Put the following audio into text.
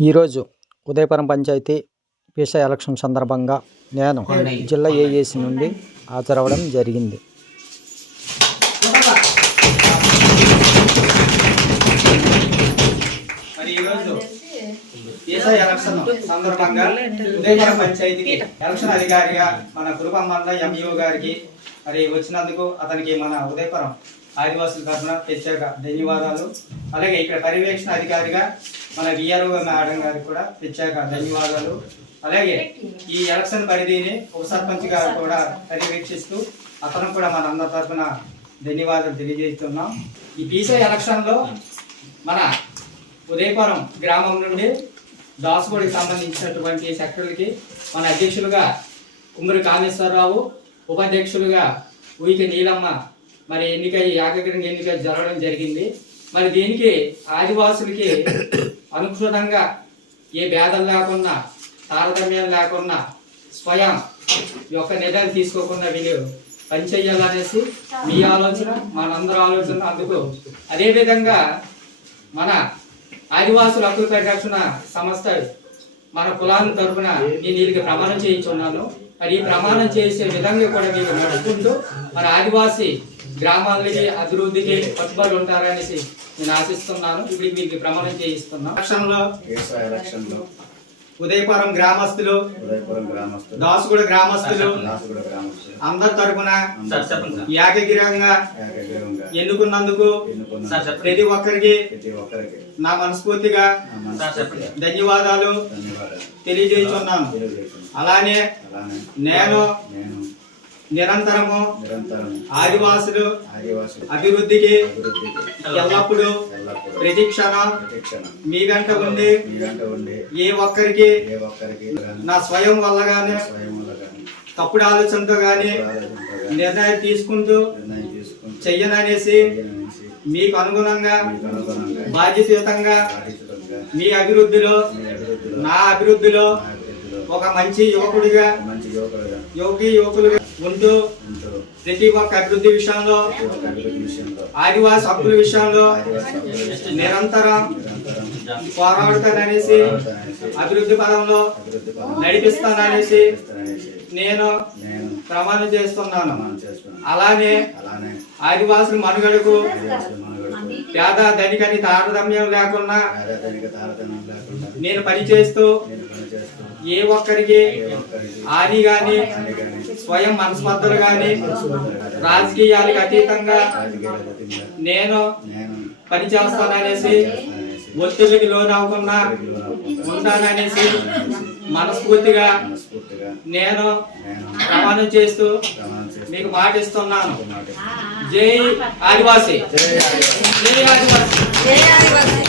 ఈరోజు Udayapuram panchayat Pisa election సందర్భంగా నేను జిల్లా ఏఏసీ నుండి హాజరవ్వడం జరిగింది. మరి ఈరోజు దేశ ఎలక్షన్ సందర్భంగా ఉదయపురం పంచాయతీకి ఎలక్షన్ అధికారిగా మన కురుపమ్మండ ఎంఈఓ గారికి మరి వచ్చినందుకు అతనికి మన ఉదయపురం ఆదివాసుల తరఫున ప్రత్యేక ధన్యవాదాలు. అలాగే ఇక్కడ పర్యవేక్షణ అధికారిగా మన విఆర్ఓ మేడం గారికి కూడా ప్రత్యేక ధన్యవాదాలు. అలాగే ఈ ఎలక్షన్ పరిధిని ఉప సర్పంచ్ గారు కూడా పర్యవేక్షిస్తూ అతను కూడా మన అందరి తరఫున ధన్యవాదాలు తెలియజేస్తున్నాం. ఈ పీసీ ఎలక్షన్లో మన ఉదయపురం గ్రామం నుండి దాసుగూడికి సంబంధించినటువంటి సెక్టర్లకి మన అధ్యక్షులుగా కుమ్మరి కామేశ్వరరావు ఉపాధ్యక్షులుగా ఉయిక నీలమ్మ మరి ఎన్నిక ఏకగ్రంగా ఎన్నిక జరగడం జరిగింది. మరి దీనికి ఆదివాసులకి అనుకూలంగా ఏ భేదం లేకుండా తారతమ్యం లేకుండా స్వయం యొక్క నిర్ణయం తీసుకోకుండా వీళ్ళు పనిచేయాలనేసి మీ ఆలోచన మనందరి ఆలోచన అందుకు అదేవిధంగా మన ఆదివాసుల హక్కుల పరిరక్షణ సంస్థ మన కులాల తరఫున నేను వీళ్ళకి ప్రమాణం చేయించున్నాను. మరి ఈ ప్రమాణం చేసే విధంగా కూడా మీరు నడుచుకుంటూ మన ఆదివాసి గ్రామాలకి అభివృద్ధికి కట్టుబడి ఉంటారనేసి నేను ఆశిస్తున్నాను. ఇప్పుడు మీకు ప్రమాణం చేయిస్తున్నాను ఉదయపురం గ్రామస్తులు ఉదయపురం గ్రామస్తులు దాసుగూడ గ్రామస్తులు దాసుగూడ గ్రామస్తులు. అందరి తరపున అందరూ ఏకగ్రీవంగా ఎన్నుకున్నందుకు ఎన్నుకున్న ప్రతి ఒక్కరికి ప్రతి ఒక్కరికి నా మనస్ఫూర్తిగా ధన్యవాదాలు తెలియజేస్తున్నాను. అలానే నేను నిరంతరము నిరంతరం ఆదివాసులు ఆదివాసుల. అభివృద్ధికి ఎల్లప్పుడూ ఎల్లప్పుడూ ప్రతి క్షణం ప్రతిక్షణం. మీ వెంట ఉండి మీ వెంట ఉండి ఏ ఒక్కరికి నా స్వయం వల్ల గాని స్వయం వల్ల గాని తప్పుడు ఆలోచనతో గాని నిర్ణయం తీసుకుంటూ చెయ్యననేసి మీకు అనుగుణంగా బాధ్యతయుతంగా మీ అభివృద్ధిలో నా అభివృద్ధిలో ఒక మంచి యువకుడిగా యువకి యువకులుగా ముందు ప్రతి ఒక్క అభివృద్ధి విషయంలో విషయంలో ఆదివాసి హక్కుల విషయంలో నిరంతరం పోరాడుతాననేసి పోరాడతాననేసి అభివృద్ధి పదంలో నడిపిస్తాననేసి నేను ప్రమాణం చేస్తున్నాను. చేస్తున్నాను అలానే అలానే ఆదివాసుల మనుగడకు పేద ధనికని తారతమ్యం లేకుండా నేను పనిచేస్తూ నేను పనిచేస్తూ ఏ ఒక్కరికి హాని గాని స్వయం మనస్పర్ధలు గాని రాజకీయాలకు అతీతంగా నేను పని చేస్తాననేసి ఒత్తిడికి లోనవ్వకుండా ఉంటాననేసి మనస్ఫూర్తిగా నేను ప్రమాణం చేస్తూ మీకు మాట ఇస్తున్నాను జై ఆదివాసీ. జై ఆదివాసి.